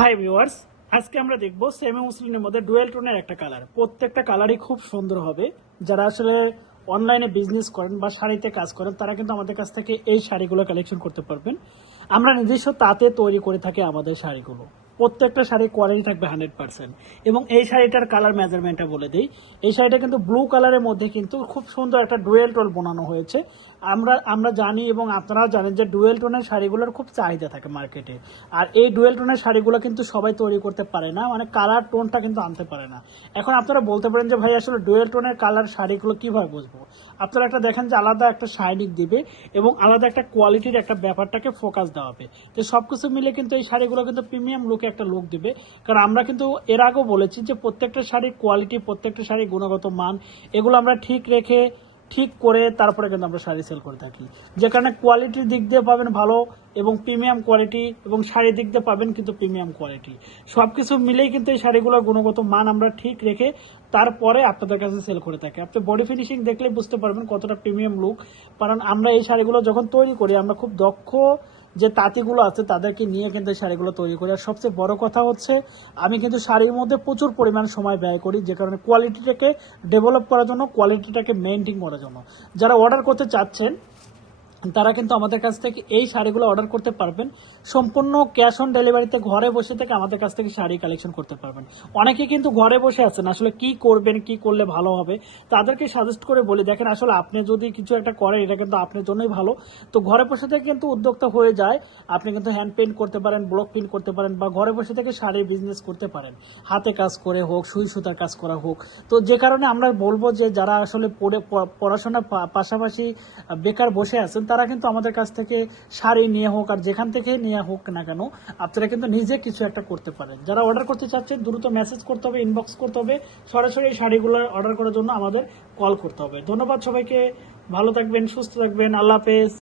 Hi viewers, আজকে আমরা দেখব সেমি মুসলিনের মধ্যে ডুয়েল টোনের একটা কালার। প্রত্যেকটা কালারই খুব সুন্দর হবে। যারা আসলে অনলাইনে বিজনেস করেন বা শাড়িতে কাজ করেন তারা কিন্তু আমাদের কাছ থেকে এই শাড়িগুলো কালেকশন করতে পারবেন। আমরা নিজস্ব তাঁতে তৈরি করে থাকি আমাদের শাড়িগুলো। প্রত্যেকটা শাড়ি কোয়ালিটি থাকবে 100%। এবং এই শাড়িটার কালার মেজারমেন্টটা বলে দিই। এই শাড়িটা কিন্তু ব্লু কালারের মধ্যে কিন্তু খুব সুন্দর একটা ডুয়েল টোন বানানো হয়েছে। আমরা জানি এবং আপনারাও জানেন যে ডুয়েল টোনের শাড়িগুলোর খুব চাহিদা থাকে মার্কেটে। আর এই ডুয়েল টোনের শাড়িগুলো কিন্তু সবাই তৈরি করতে পারে না, মানে কালার টোনটা কিন্তু আনতে পারে না। এখন আপনারা বলতে পারেন যে ভাই আসলে ডুয়েল টোনের কালার শাড়িগুলো কিভাবে বুঝবো? আপনারা একটা দেখেন যে আলাদা একটা শাইনিং দিবে এবং আলাদা একটা কোয়ালিটির একটা ব্যাপারটাকে ফোকাস দেওয়া হবে। তো সবকিছু মিলে কিন্তু এই শাড়িগুলো কিন্তু প্রিমিয়াম লুকে একটা লুক দিবে। কারণ আমরা কিন্তু এর আগেও বলেছি যে প্রত্যেকটা শাড়ির কোয়ালিটি, প্রত্যেকটা শাড়ির গুণগত মান এগুলো আমরা ঠিক করে তারপরে কিন্তু আমরা শাড়ি সেল করে থাকি। যে কারণে কোয়ালিটির দিক দিয়ে পাবেন ভালো এবং প্রিমিয়াম কোয়ালিটি, এবং শাড়ির দিক দিয়ে পাবেন কিন্তু প্রিমিয়াম কোয়ালিটি। সবকিছু মিলেই কিন্তু এই শাড়িগুলোর গুণগত মান আমরা ঠিক রেখে তারপরে আপনাদের কাছে সেল করে থাকি। আপনি বডি ফিনিশিং দেখলেই বুঝতে পারবেন কতটা প্রিমিয়াম লুক। কারণ আমরা এই শাড়িগুলো যখন তৈরি করি আমরা খুব দক্ষ যে তাঁতিগুলো আছে তাদেরকে নিয়ে কিন্তু এই শাড়িগুলো তৈরি করি। আর সবচেয়ে বড় কথা হচ্ছে আমি কিন্তু শাড়ির মধ্যে প্রচুর পরিমাণ সময় ব্যয় করি, যে কারণে কোয়ালিটিটাকে ডেভেলপ করার জন্য, কোয়ালিটিটাকে মেনটেন করার জন্য। যারা অর্ডার করতে চাচ্ছেন তারা কিন্তু আমাদের কাছ থেকে এই শাড়িগুলো অর্ডার করতে পারবেন। সম্পূর্ণ ক্যাশ অন ডেলিভারিতে ঘরে বসে থেকে আমাদের কাছ থেকে শাড়ি কালেকশন করতে পারবেন। অনেকে কিন্তু ঘরে বসে আছেন, আসলে কি করবেন, কি করলে ভালো হবে, তাদেরকে সাজেস্ট করে বলি দেখেন আসলে আপনি যদি কিছু একটা করেন এটা কিন্তু আপনার জন্যই ভালো। তো ঘরে বসে থেকে কিন্তু উদ্যোক্তা হয়ে যায়। আপনি কিন্তু হ্যান্ড পেইন্ট করতে পারেন, ব্লক প্রিন্ট করতে পারেন, বা ঘরে বসে থেকে শাড়ির বিজনেস করতে পারেন। হাতে কাজ করে হোক, সুই সুতার কাজ করা হোক। তো যে কারণে আমরা বলবো যে যারা আসলে পড়াশোনার পাশাপাশি বেকার বসে আছেন তারা কিন্তু আমাদের কাছ থেকে শাড়ি নিয়ে হোক আর যেখান থেকে নিয়ে হোক না কেন আপনারা কিন্তু নিজে কিছু একটা করতে পারেন। যারা অর্ডার করতে চাচ্ছেন দ্রুত মেসেজ করতে হবে, ইনবক্স করতে হবে, সরাসরি এই শাড়িগুলো অর্ডার করার জন্য আমাদের কল করতে হবে। ধন্যবাদ সবাইকে, ভালো থাকবেন, সুস্থ থাকবেন, আল্লাহ হাফেজ।